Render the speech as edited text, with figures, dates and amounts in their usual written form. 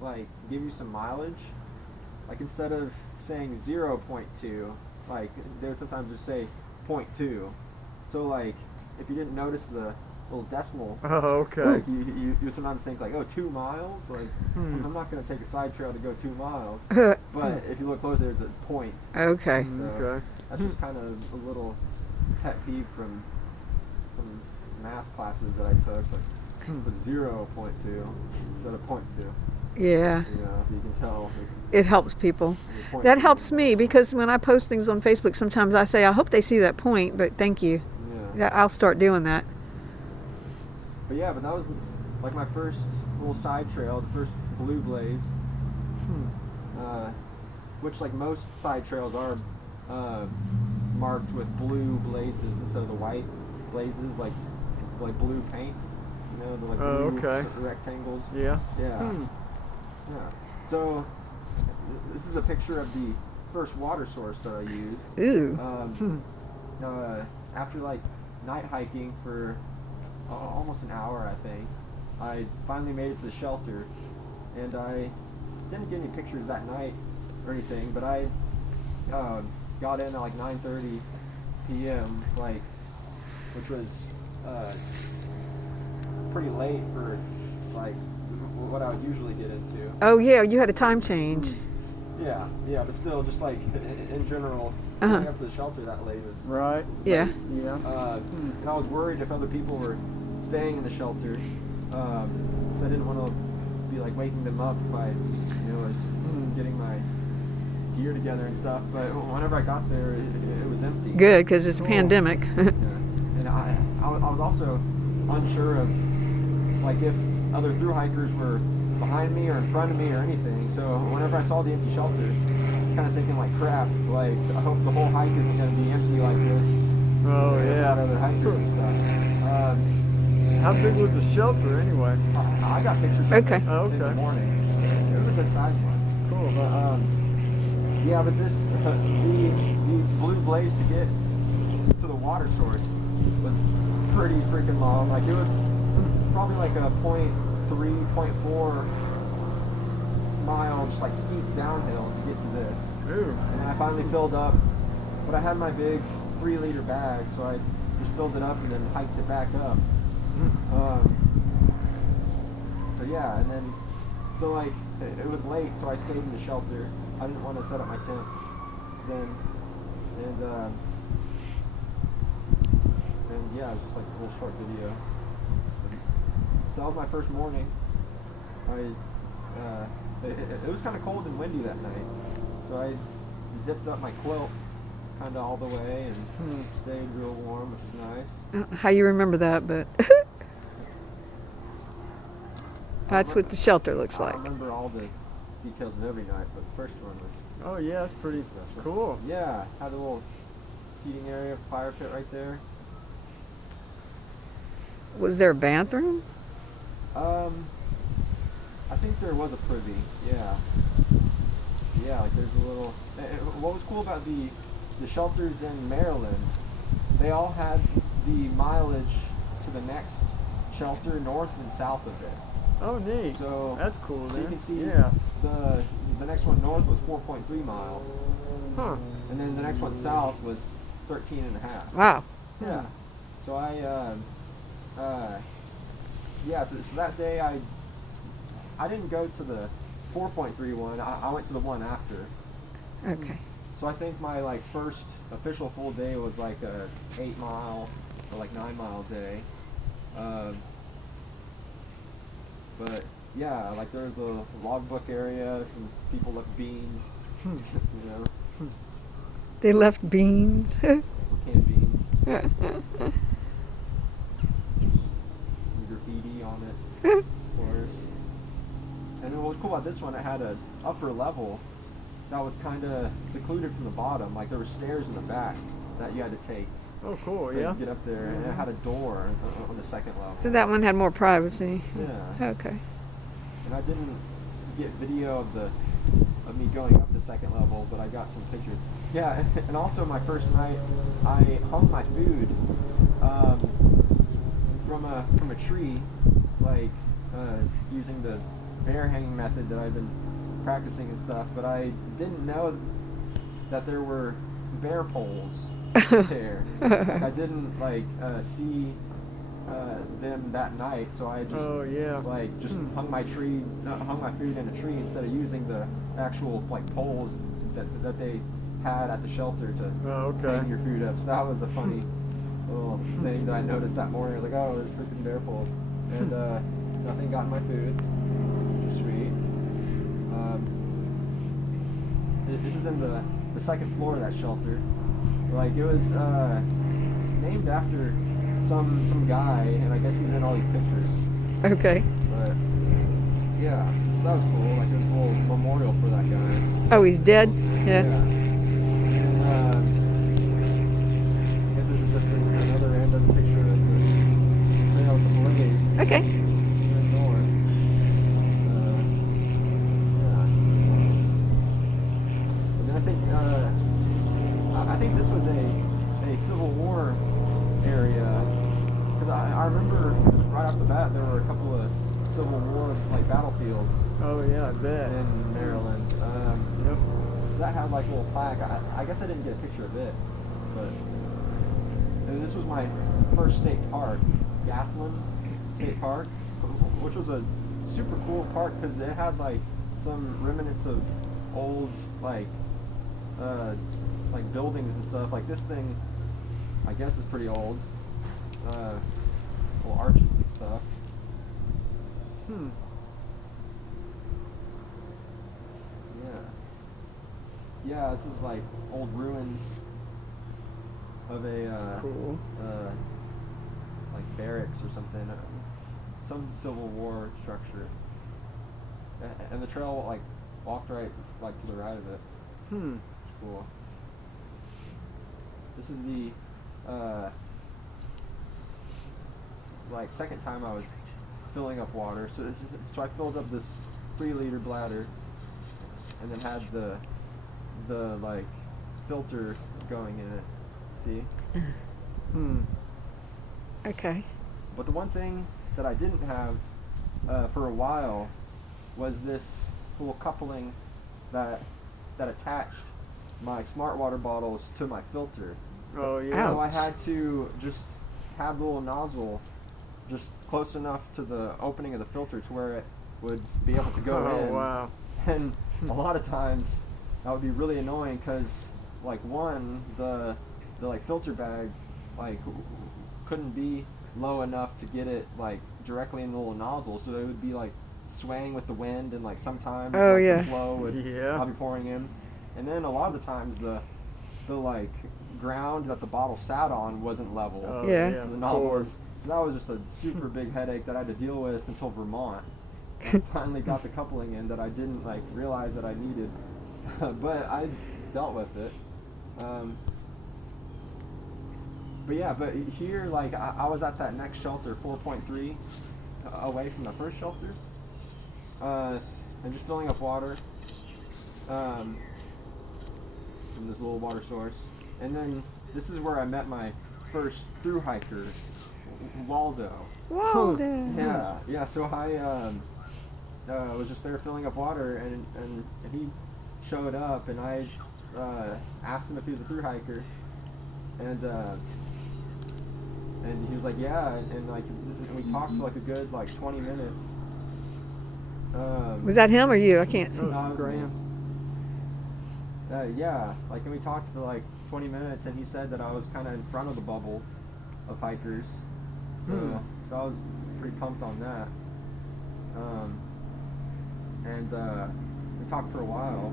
like give you some mileage. Like instead of saying 0.2, like they would sometimes just say 0.2. So like if you didn't notice the little decimal, Oh, okay. like you sometimes think like, oh, 2 miles. Like I'm not going to take a side trail to go 2 miles. But if you look closer, there's a point. Okay. So Okay. that's just kind of a little pet peeve from some math classes that I took. Like put 0.2 instead of 0.2. Yeah. You know, so you can tell It helps people. it's That helps me because when I post things on Facebook, sometimes I say, I hope they see that point, but thank you. Yeah. I'll start doing that. But yeah, but that was like my first little side trail, the first blue blaze. Which like most side trails are marked with blue blazes instead of the white blazes, like blue paint. You know, the like blue rectangles. Yeah. Yeah. Yeah. So this is a picture of the first water source that I used. Ooh. After like night hiking for almost an hour, I think, I finally made it to the shelter, and I didn't get any pictures that night or anything, but I got in at like 9:30 p.m., like, which was pretty late for like what I would usually get into. Oh, yeah, you had a time change. Yeah, but still, just like in general, going up to the shelter that late was Right. Yeah. Yeah. and I was worried if other people were staying in the shelter. So I didn't want to be like waking them up by, was getting my gear together and stuff. But whenever I got there, it was empty. Good, because it's a pandemic. Yeah. And I was also unsure of like if other through hikers were behind me or in front of me or anything. So whenever I saw the empty shelter, I was kind of thinking like, crap, like I hope the whole hike isn't going to be empty like this. Oh, Without other hikers and stuff. How big was the shelter anyway? I got pictures of Okay. it in the morning. It was a good size one. Cool. Yeah, but this the blue blaze to get to the water source was pretty freaking long. Like it was probably like a 0.3, 0.4 mile, just like steep downhill to get to this. Ooh. And then I finally filled up, but I had my big 3-liter bag, so I just filled it up and then hiked it back up. So yeah, and then so like it was late, so I stayed in the shelter. I didn't want to set up my tent then, and yeah, it was just like a little short video. So that was my first morning. It was kind of cold and windy that night, so I zipped up my quilt kind of all the way and stayed real warm, which was nice. How you remember that, but that's what the shelter looks I like. remember all the details of every night, but the first one was Oh yeah, that's pretty cool. yeah, had a little seating area, fire pit right there. Was there a bathroom? I think there was a privy, yeah. Yeah, like there's a little. What was cool about the shelters in Maryland, they all had the mileage to the next shelter north and south of it. Oh, neat. So that's cool. So Then. you can see Yeah. the next one north was 4.3 miles, Huh. and then the next one south was 13 and a half. Wow. Yeah. So so that day I didn't go to the 4.3 one. I went to the one after. Okay. So I think my like first official full day was like a 8 mile or like 9 mile day. But yeah, like there was the logbook area, and people left beans, you know, They left beans. canned beans, graffiti on it, of course. And what was cool about this one, it had an upper level that was kind of secluded from the bottom. Like there were stairs in the back that you had to take Oh, cool. to Yeah. get up there, and it had a door on the second level. So that one had more privacy. Yeah. Okay. And I didn't get video of me going up the second level, but I got some pictures. Yeah, and also my first night, I hung my food from a tree, like using the bear hanging method that I've been practicing and stuff, but I didn't know that there were bear poles there. Like, I didn't see them that night, so I just Oh, yeah. hung my food in a tree instead of using the actual poles that they had at the shelter to Oh, okay. hang your food up. So that was a funny little thing that I noticed that morning. I was like, oh, there's freaking bear poles, and nothing got in my food. Sweet. This is in the second floor of that shelter. Like, it was named after some guy, and I guess he's in all these pictures. Okay. But yeah, so that was cool. Like, there's a little memorial for that guy. Oh, he's dead? Yeah. I guess this is just another end of the picture of the trail with the blaze. Okay. Going north. And then I think this was a Civil War area, because I remember right off the bat there were a couple of Civil War battlefields Oh, yeah, I bet. in Maryland. Yep. That had a little plaque. I guess I didn't get a picture of it, but and this was my first state park, Gatlin State Park, which was a super cool park because it had some remnants of old buildings and stuff. Like, this thing, I guess, is pretty old. Little arches and stuff. Yeah, this is old ruins of a Cool. barracks or something, some Civil War structure. And the trail walked right to the right of it. It's cool. This is the second time I was filling up water. So I filled up this 3-liter bladder, and then had the filter going in it. See? Okay. But the one thing that I didn't have for a while was this little coupling that attached my smart water bottles to my filter. Oh, yeah. So I had to just have the little nozzle just close enough to the opening of the filter to where it would be able to go in. Oh, wow. And a lot of times that would be really annoying because, the filter bag couldn't be low enough to get it directly in the little nozzle, so it would be swaying with the wind, and sometimes the flow would not be pouring in. And then a lot of the times the ground that the bottle sat on wasn't level. Oh, Yeah. So the nozzle was, so that was just a super big headache that I had to deal with until Vermont. I finally got the coupling in that I didn't realize that I needed, but I dealt with it. But here, I was at that next shelter, 4.3, away from the first shelter, and just filling up water from this little water source. And then this is where I met my first thru hiker, Waldo. Waldo. Yeah. So I was just there filling up water, and he showed up, and I asked him if he was a thru hiker, and he was like, yeah, and we talked for a good 20 minutes. Was that him or you? I can't see. No, it was Graham. Yeah, and we talked for 20 minutes, and he said that I was kind of in front of the bubble of hikers, so I was pretty pumped on that. And we talked for a while,